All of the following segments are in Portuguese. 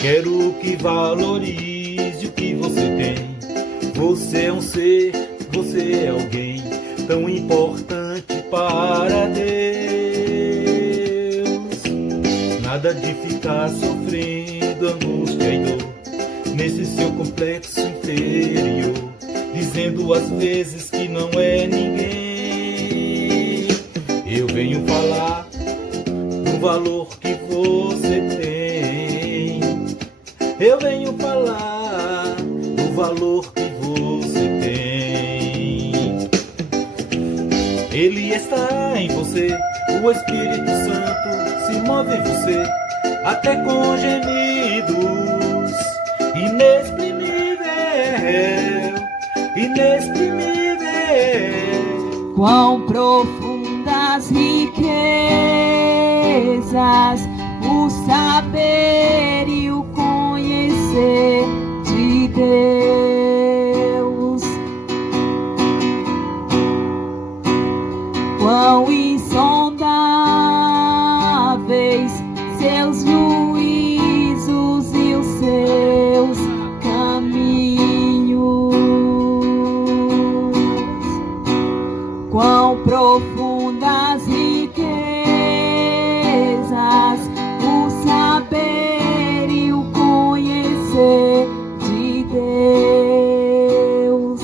Quero que valorize o que você tem. Você é um ser, você é alguém tão importante para Deus. Nada de ficar sofrendo angústia e dor nesse seu complexo inferior, dizendo às vezes que não é ninguém. Eu venho falar do valor que você tem. Eu venho falar do valor que você tem. Ele está em você, o Espírito Santo se move em você, até com gemidos inexprimível, inexprimível. Quão profundas riquezas o saber e o conhecer de Deus. Quão insondáveis seus juízos e os seus caminhos. Quão profundas riquezas o saber e o conhecer de Deus.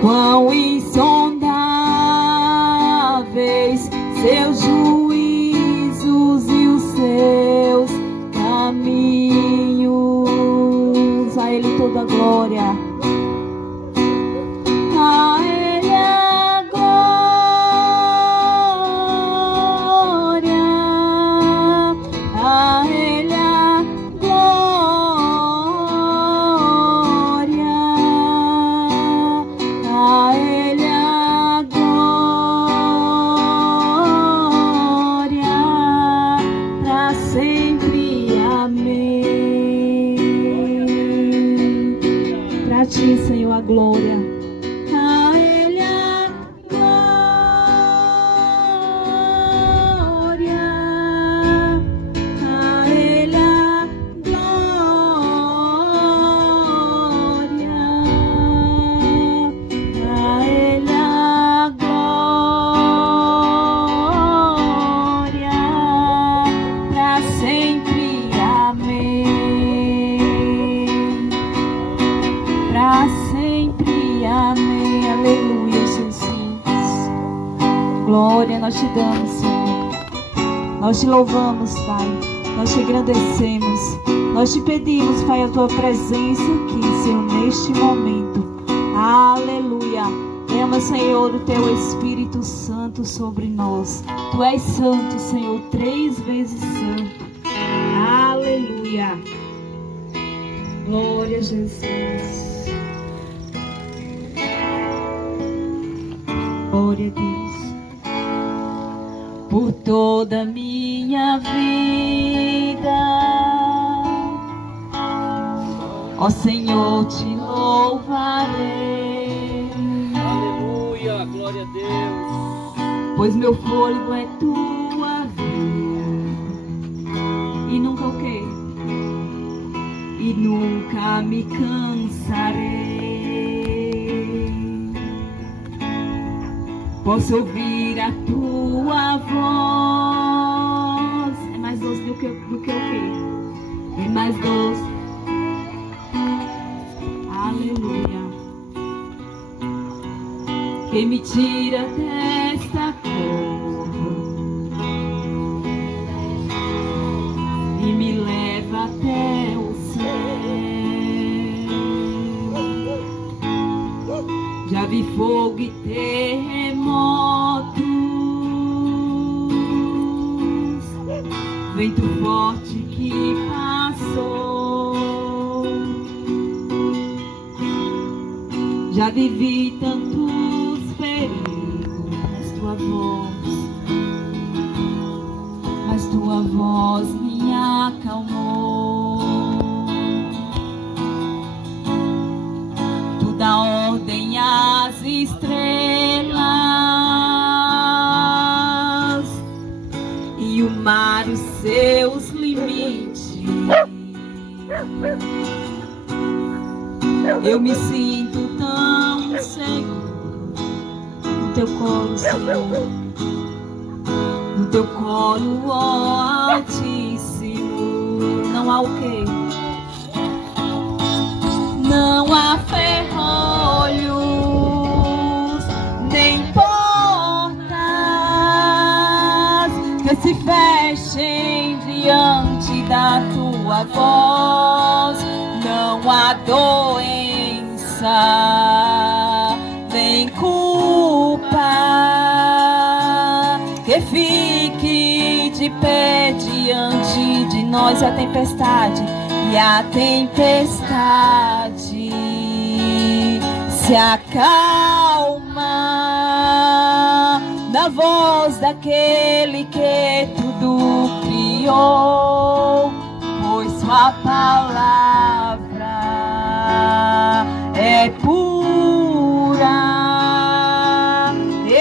Quão insondáveis seus juízos e os seus caminhos. A Ele toda a glória. A Ele a glória. A Ele a glória. A Ele a glória, pra sempre, amém. Pra ti, Senhor, a glória. A Ele a glória. A Ele a glória. A Ele a glória, pra sempre, amém. Pra sempre, amém. Aleluia, Jesus. Glória nós te damos, Senhor. Nós te louvamos, Pai. Nós te agradecemos. Nós te pedimos, Pai, a tua presença aqui, Senhor, neste momento. Aleluia. Derrama, Senhor, o teu Espírito Santo sobre nós. Tu és santo, Senhor, 3 vezes santo. Aleluia. Glória a Jesus. Glória a Deus. Por toda a minha vida, ó Senhor, te louvarei. Aleluia, glória a Deus. Pois meu fôlego é tua vida. E nunca o quê? E nunca me cansarei. Posso ouvir a tua voz. É mais doce do que o quê? É mais doce. Aleluia. Que me tira desta cor e me leva até o céu. Já vi fogo e terremotos, vento forte que passou. Já vivi tantos perigos, mas tua voz me acalmou. Tu dá ordem às estrelas e e o mar os seus limites. Eu me sinto tão seguro no teu colo, Senhor, no teu colo, ó Altíssimo. Não há o quê? Não há ferrolhos, nem portas que se fechem diante da tua voz. Não há doença, nem culpa que fique de pé diante de nós. A tempestade, e a tempestade se acalma na voz daquele que tudo criou, pois sua palavra é pura,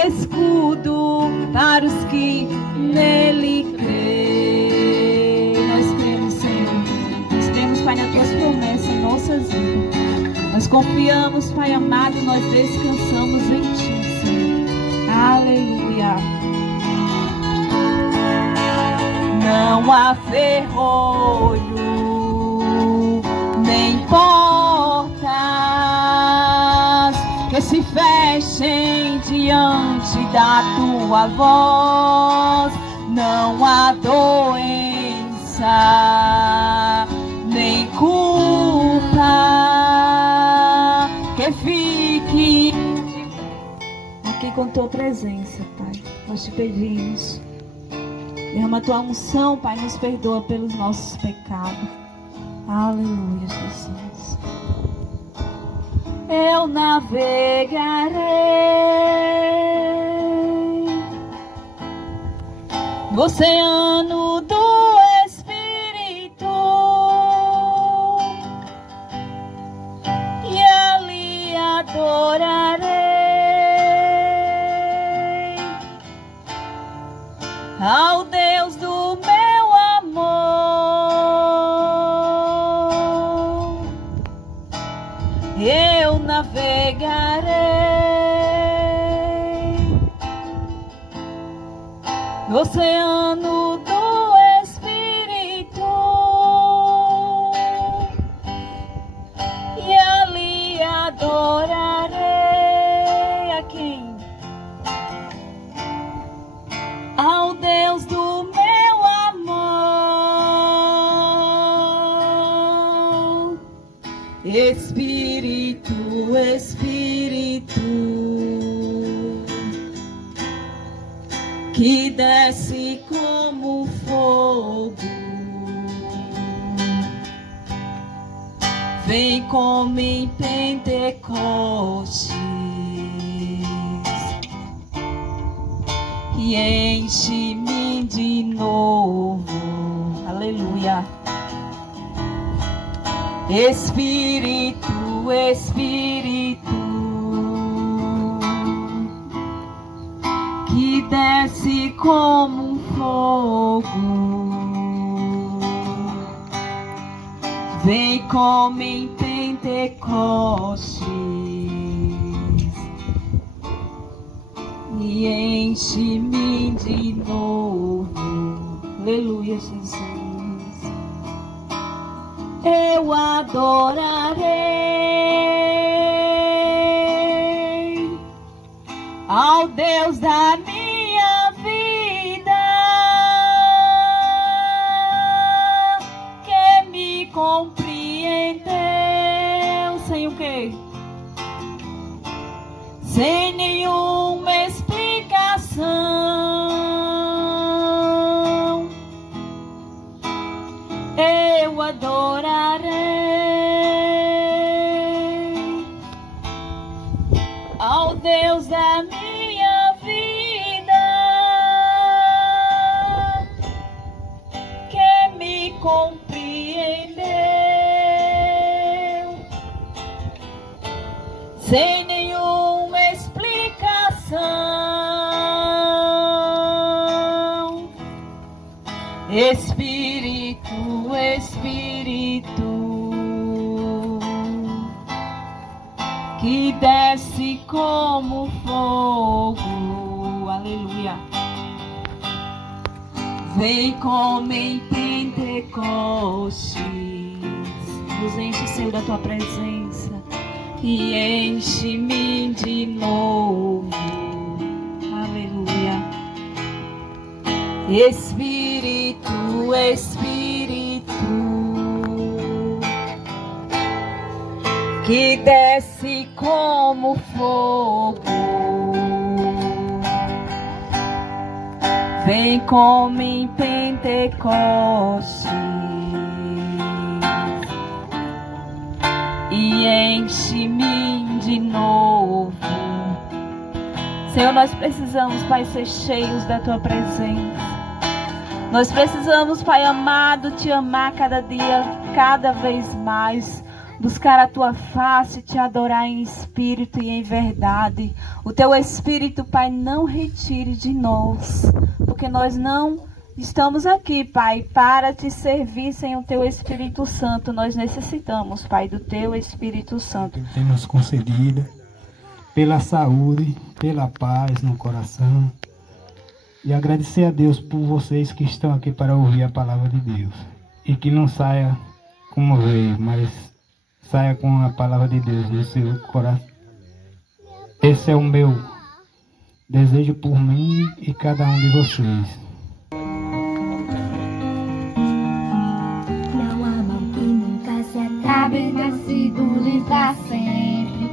escudo para os que nele crê. Nós cremos, Senhor, nós cremos, Pai, nas tuas promessas em nossas vidas. Nós confiamos, Pai amado, nós descansamos em ti, Senhor. Aleluia. Não há ferrolho, nem portas que se fechem diante da tua voz. Não há doença, nem culpa que fique aqui com tua presença, Pai. Nós te pedimos, derrama a tua unção, Pai, nos perdoa pelos nossos pecados. Aleluia, Jesus. Eu navegarei no oceano do Espírito e ali adorarei ao Deus do meu amor. Eu navegarei no oceano do Espírito e ali adorarei a quem? Ao Deus do meu amor. Espírito, Espírito, que desce como fogo, vem como em Pentecostes e enche-me de novo. Aleluia. Espírito, Espírito, que desce como um fogo, vem como em Pentecostes e enche-me de novo. Aleluia, Jesus. Eu adorarei ao Deus da minha vida, que me compreendeu sem o quê? Sem nenhuma explicação. Eu adorarei ao Deus da minha vida, que me compreendeu sem nenhuma explicação. Espírito, Espírito, que desce como fogo, aleluia. Vem como em Pentecostes, nos enche, Senhor, da tua presença e enche-me de novo, aleluia. Espírito, Espírito, que desce como fogo, vem como em Pentecostes e enche-me de novo. Senhor, nós precisamos, Pai, ser cheios da tua presença. Nós precisamos, Pai amado, te amar cada dia, cada vez mais. Buscar a tua face, te adorar em espírito e em verdade. O teu espírito, Pai, não retire de nós, porque nós não estamos aqui, Pai, para te servir sem o teu Espírito Santo. Nós necessitamos, Pai, do teu Espírito Santo. Ele tem nos concedido pela saúde, pela paz no coração. E agradecer a Deus por vocês que estão aqui para ouvir a palavra de Deus. E que não saia como veio, mas saia com a palavra de Deus no seu coração. Esse é o meu desejo por mim e cada um de vocês. Não há mal que nunca se acabe, nascido-lhe pra sempre.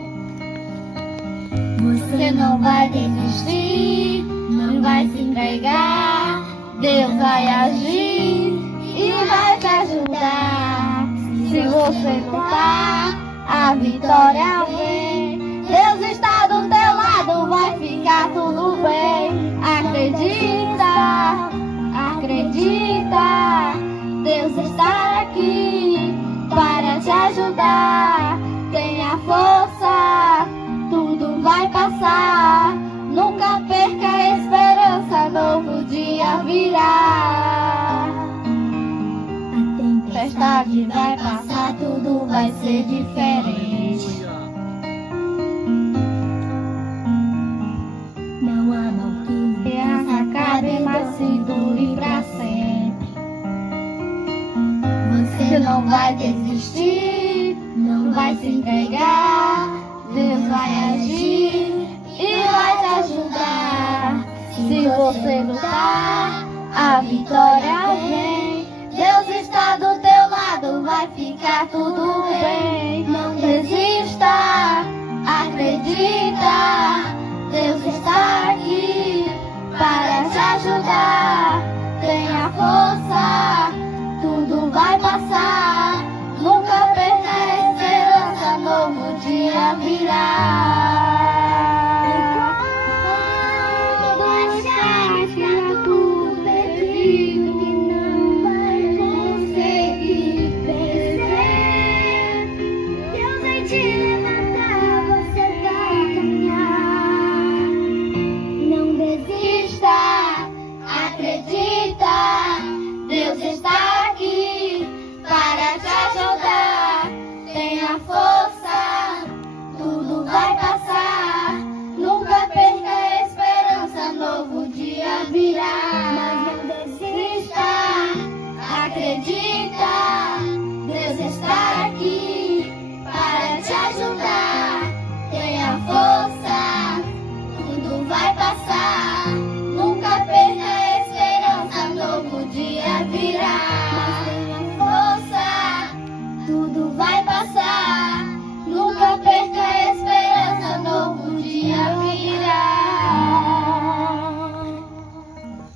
Você não vai desistir, não vai se entregar. Deus vai agir e vai te ajudar. Se você lutar, a vitória vem. Deus está do teu lado, vai ficar tudo bem. Acredita, acredita. Deus está aqui para te ajudar. Tenha força, tudo vai passar. Nunca perca a esperança, novo dia virá. A tempestade vai passar, tudo vai ser diferente. Não há mal que criança acabe, mas se dure pra sempre. Você não vai desistir, não vai se entregar. Deus vai agir e vai te ajudar. Se você lutar, a vitória vem. Deus está do teu lado, vai ficar tudo bem. Não desista, acredita. Deus está aqui para te ajudar. Tenha força, tudo vai passar. Nunca perca a esperança, novo dia virá.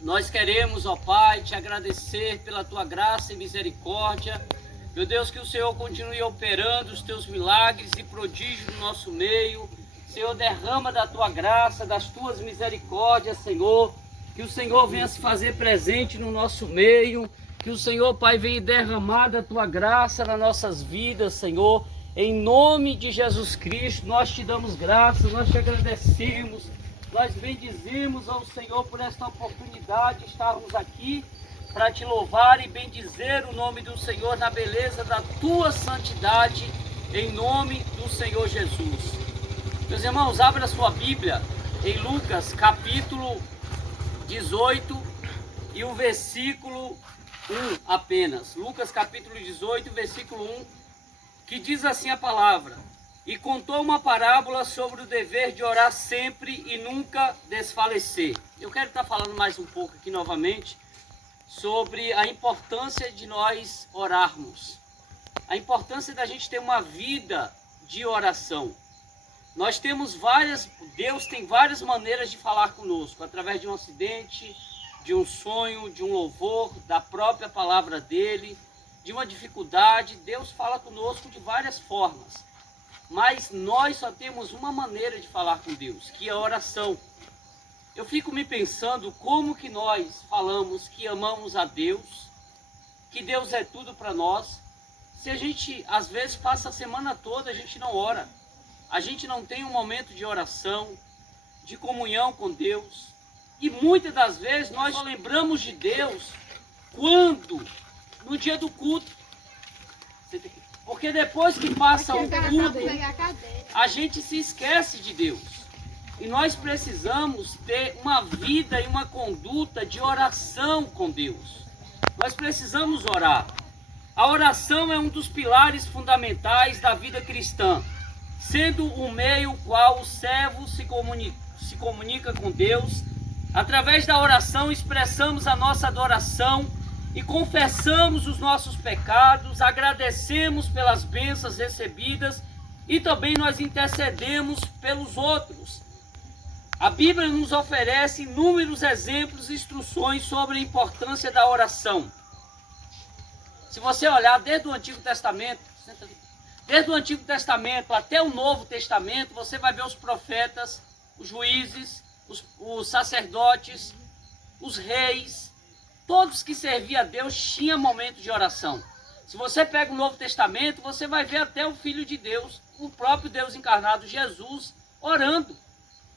Nós queremos, ó Pai, te agradecer pela tua graça e misericórdia. Meu Deus, que o Senhor continue operando os teus milagres e prodígios no nosso meio. Senhor, derrama da tua graça, das tuas misericórdias, Senhor. Que o Senhor venha se fazer presente no nosso meio. Que o Senhor, Pai, venha derramar da tua graça nas nossas vidas, Senhor. Em nome de Jesus Cristo, nós te damos graças, nós te agradecemos. Nós bendizemos ao Senhor por esta oportunidade de estarmos aqui para te louvar e bendizer o nome do Senhor na beleza da tua santidade, em nome do Senhor Jesus. Meus irmãos, abra a sua Bíblia em Lucas capítulo 18 e o versículo 1 apenas. Lucas capítulo 18, versículo 1, que diz assim a palavra: e contou uma parábola sobre o dever de orar sempre e nunca desfalecer. Eu quero estar falando mais um pouco aqui novamente sobre a importância de nós orarmos, a importância da gente ter uma vida de oração. Nós temos Deus tem várias maneiras de falar conosco, através de um acidente, de um sonho, de um louvor, da própria palavra dele, de uma dificuldade. Deus fala conosco de várias formas, mas nós só temos uma maneira de falar com Deus, que é a oração. Eu fico me pensando como que nós falamos que amamos a Deus, que Deus é tudo para nós, se a gente às vezes passa a semana toda, a gente não ora, a gente não tem um momento de oração, de comunhão com Deus, e muitas das vezes nós só lembramos de Deus quando? No dia do culto. Porque depois que passa o culto, a gente se esquece de Deus. E nós precisamos ter uma vida e uma conduta de oração com Deus. Nós precisamos orar. A oração é um dos pilares fundamentais da vida cristã, sendo o meio qual o servo se comunica com Deus. Através da oração expressamos a nossa adoração e confessamos os nossos pecados, agradecemos pelas bênçãos recebidas e também nós intercedemos pelos outros. A Bíblia nos oferece inúmeros exemplos e instruções sobre a importância da oração. Se você olhar desde o Antigo Testamento, até o Novo Testamento, você vai ver os profetas, os juízes, os sacerdotes, os reis, todos que serviam a Deus tinham momento de oração. Se você pega o Novo Testamento, você vai ver até o Filho de Deus, o próprio Deus encarnado, Jesus, orando.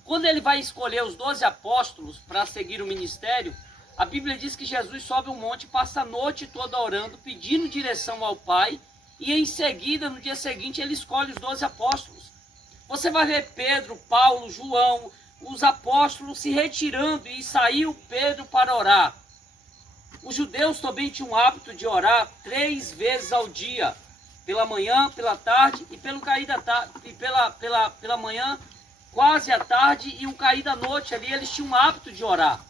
Quando ele vai escolher os 12 apóstolos para seguir o ministério, a Bíblia diz que Jesus sobe um monte e passa a noite toda orando, pedindo direção ao Pai, e em seguida, no dia seguinte, ele escolhe os 12 apóstolos. Você vai ver Pedro, Paulo, João, os apóstolos se retirando, e saiu Pedro para orar. Os judeus também tinham o hábito de orar 3 vezes ao dia, pela manhã, pela tarde e pelo cair da tarde, e pela manhã, quase à tarde, e o cair da noite ali, eles tinham o hábito de orar.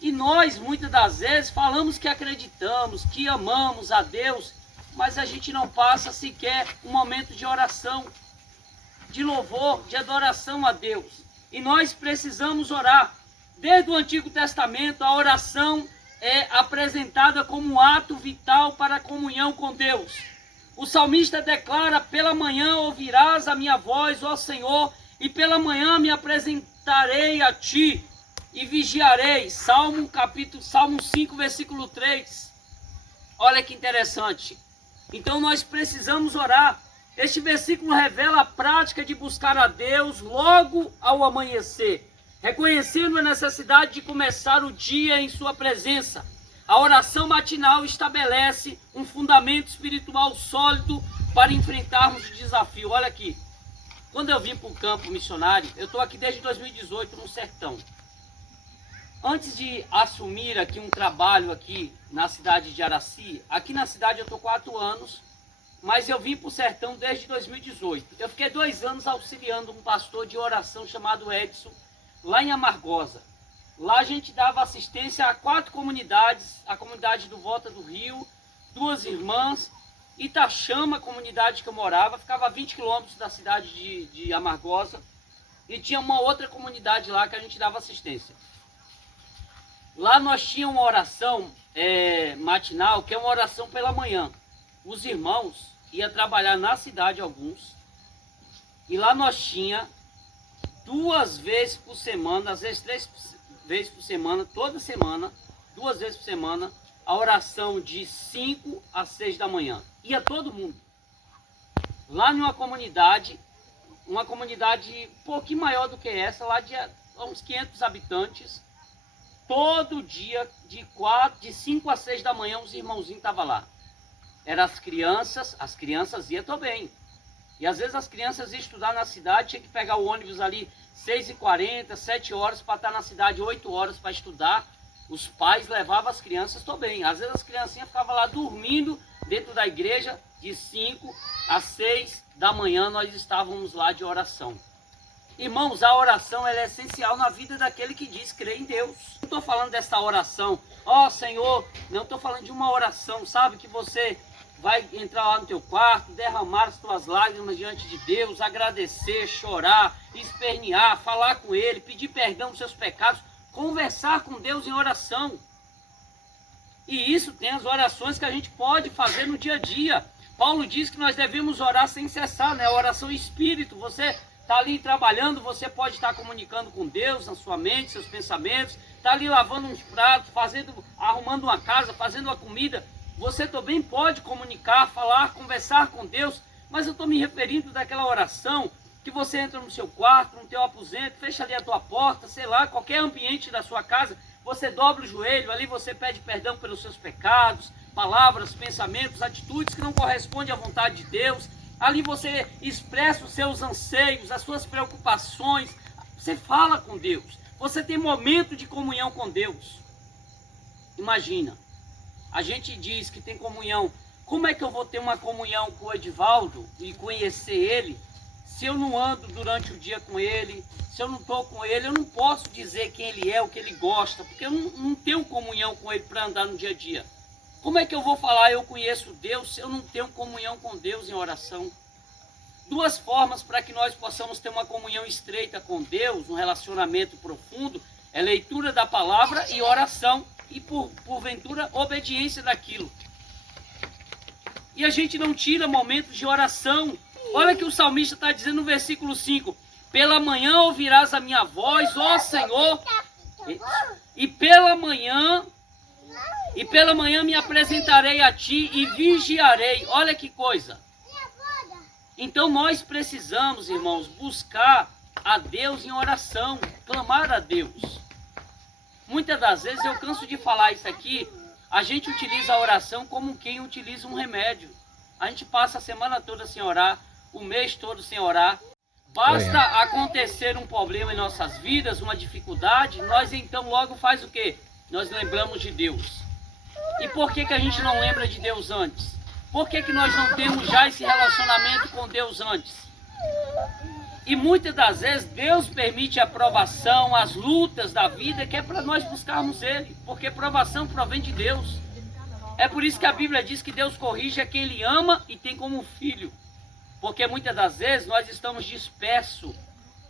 E nós, muitas das vezes, falamos que acreditamos, que amamos a Deus, mas a gente não passa sequer um momento de oração, de louvor, de adoração a Deus. E nós precisamos orar. Desde o Antigo Testamento, a oração é apresentada como um ato vital para a comunhão com Deus. O salmista declara: pela manhã ouvirás a minha voz, ó Senhor, e pela manhã me apresentarei a ti e vigiarei. Salmo 5, versículo 3. Olha que interessante. Então nós precisamos orar. Este versículo revela a prática de buscar a Deus logo ao amanhecer, reconhecendo a necessidade de começar o dia em sua presença. A oração matinal estabelece um fundamento espiritual sólido para enfrentarmos o desafio. Olha aqui, quando eu vim para o campo missionário, eu estou aqui desde 2018 no sertão. Antes de assumir aqui um trabalho aqui na cidade de Araci, aqui na cidade eu estou 4 anos, mas eu vim para o sertão desde 2018. Eu fiquei 2 anos auxiliando um pastor de oração chamado Edson, lá em Amargosa. Lá a gente dava assistência a 4 comunidades, a comunidade do Volta do Rio, 2 irmãs, Itaxama, a comunidade que eu morava, ficava a 20 quilômetros da cidade de Amargosa, e tinha uma outra comunidade lá que a gente dava assistência. Lá nós tínhamos uma oração matinal, que é uma oração pela manhã. Os irmãos iam trabalhar na cidade, alguns, e lá nós tínhamos 2 vezes por semana, às vezes 3 vezes por semana, toda semana, 2 vezes por semana, a oração de 5 às 6 da manhã. Ia todo mundo. Lá numa comunidade um pouquinho maior do que essa, lá de uns 500 habitantes, todo dia, de 5 a 6 da manhã, os irmãozinhos estavam lá. Eram as crianças iam também. E às vezes as crianças iam estudar na cidade, tinha que pegar o ônibus ali 6h40, 7 horas para estar na cidade 8 horas para estudar. Os pais levavam as crianças também. Às vezes as criancinhas ficavam lá dormindo dentro da igreja, de 5 a 6 da manhã nós estávamos lá de oração. Irmãos, a oração ela é essencial na vida daquele que diz crer em Deus. Não estou falando dessa oração, ó Senhor, não estou falando de uma oração, sabe, que você vai entrar lá no teu quarto, derramar as tuas lágrimas diante de Deus, agradecer, chorar, espernear, falar com Ele, pedir perdão dos seus pecados, conversar com Deus em oração. E isso tem as orações que a gente pode fazer no dia a dia. Paulo diz que nós devemos orar sem cessar, né? A oração espírito, você está ali trabalhando, você pode estar comunicando com Deus na sua mente, seus pensamentos, está ali lavando uns pratos, arrumando uma casa, fazendo uma comida. Você também pode comunicar, falar, conversar com Deus, mas eu estou me referindo daquela oração que você entra no seu quarto, no teu aposento, fecha ali a tua porta, sei lá, qualquer ambiente da sua casa, você dobra o joelho, ali você pede perdão pelos seus pecados, palavras, pensamentos, atitudes que não correspondem à vontade de Deus. Ali você expressa os seus anseios, as suas preocupações, você fala com Deus, você tem momento de comunhão com Deus. Imagina, a gente diz que tem comunhão, como é que eu vou ter uma comunhão com o Edivaldo e conhecer ele, se eu não ando durante o dia com ele, se eu não estou com ele, eu não posso dizer quem ele é, o que ele gosta, porque eu não tenho comunhão com ele para andar no dia a dia. Como é que eu vou falar eu conheço Deus se eu não tenho comunhão com Deus em oração? Duas formas para que nós possamos ter uma comunhão estreita com Deus, um relacionamento profundo, é leitura da palavra e oração, e porventura obediência daquilo. E a gente não tira momentos de oração. Olha que o salmista está dizendo no versículo 5, pela manhã ouvirás a minha voz, ó Senhor, e pela manhã me apresentarei a ti e vigiarei. Olha que coisa. Então nós precisamos, irmãos, buscar a Deus em oração, clamar a Deus. Muitas das vezes eu canso de falar isso aqui, a gente utiliza a oração como quem utiliza um remédio. A gente passa a semana toda sem orar, o mês todo sem orar. Basta acontecer um problema em nossas vidas, uma dificuldade, nós então logo faz o quê? Nós lembramos de Deus. E por que a gente não lembra de Deus antes? Por que nós não temos já esse relacionamento com Deus antes? E muitas das vezes Deus permite a provação, as lutas da vida, que é para nós buscarmos Ele. Porque provação provém de Deus. É por isso que a Bíblia diz que Deus corrige a quem Ele ama e tem como filho. Porque muitas das vezes nós estamos dispersos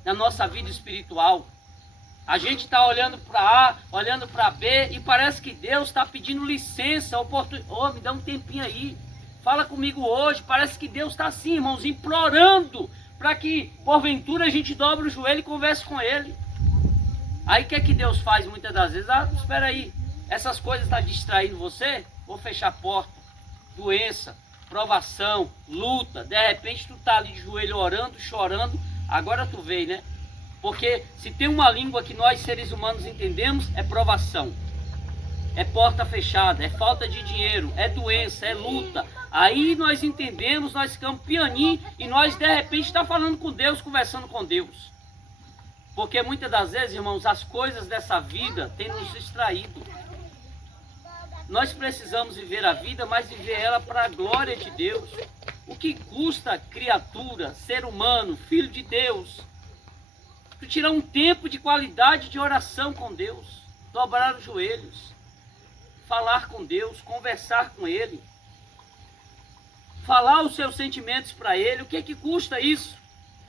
na nossa vida espiritual. A gente está olhando para A, olhando para B e parece que Deus está pedindo licença, me dá um tempinho aí. Fala comigo hoje, parece que Deus está assim, irmãos, implorando para que porventura a gente dobre o joelho e converse com Ele. Aí o que é que Deus faz muitas das vezes? Espera aí, essas coisas estão distraindo você? Vou fechar a porta. Doença, provação, luta, de repente tu está ali de joelho orando, chorando, agora tu veio, né? Porque se tem uma língua que nós seres humanos entendemos, é provação. É porta fechada, é falta de dinheiro, é doença, é luta. Aí nós entendemos, nós ficamos pianinho e nós de repente está falando com Deus, conversando com Deus. Porque muitas das vezes, irmãos, as coisas dessa vida têm nos distraído. Nós precisamos viver a vida, mas viver ela para a glória de Deus. O que custa criatura, ser humano, filho de Deus? Tu tirar um tempo de qualidade de oração com Deus, dobrar os joelhos, falar com Deus, conversar com Ele, falar os seus sentimentos para Ele. O que é que custa isso?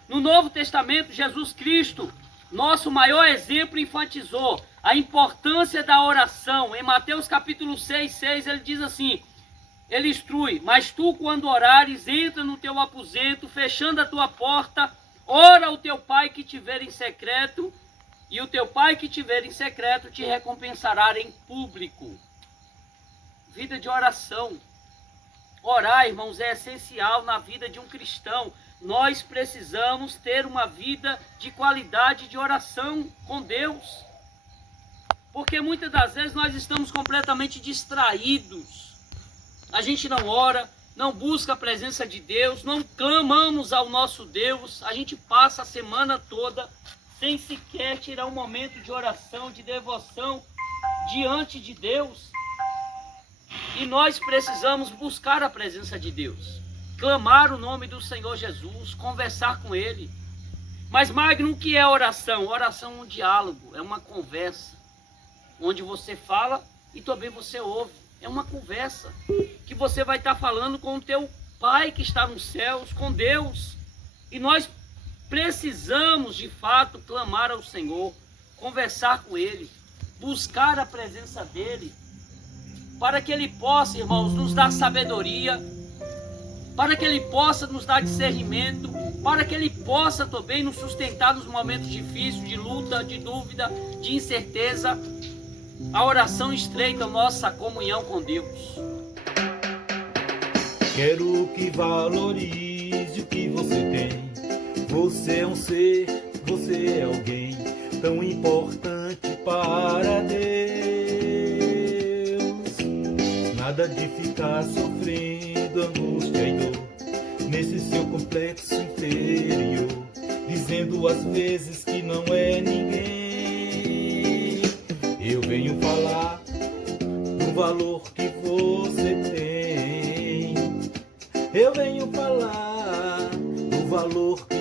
No Novo Testamento, Jesus Cristo, nosso maior exemplo, enfatizou a importância da oração. Em Mateus capítulo 6, ele diz assim, ele instrui, mas tu quando orares, entra no teu aposento, fechando a tua porta, ora ao teu pai que te ver em secreto, e o teu pai que te ver em secreto te recompensará em público. Vida de oração. Orar, irmãos, é essencial na vida de um cristão. Nós precisamos ter uma vida de qualidade de oração com Deus. Porque muitas das vezes nós estamos completamente distraídos. A gente não ora, não busca a presença de Deus, não clamamos ao nosso Deus. A gente passa a semana toda sem sequer tirar um momento de oração, de devoção diante de Deus. E nós precisamos buscar a presença de Deus, clamar o nome do Senhor Jesus, conversar com Ele. Mas, Magno, o que é oração? Oração é um diálogo, é uma conversa, onde você fala e também você ouve. É uma conversa que você vai estar falando com o teu Pai que está nos céus, com Deus. E nós precisamos, de fato, clamar ao Senhor, conversar com Ele, buscar a presença dEle, para que Ele possa, irmãos, nos dar sabedoria, para que Ele possa nos dar discernimento, para que Ele possa também nos sustentar nos momentos difíceis, de luta, de dúvida, de incerteza. A oração estreita a nossa comunhão com Deus. Quero que valorize o que você tem. Você é um ser, você é alguém tão importante para Deus. Nada de ficar sofrendo angústia e dor nesse seu complexo interior, dizendo às vezes que não é ninguém. Eu venho falar do valor que você tem. Eu venho falar do valor que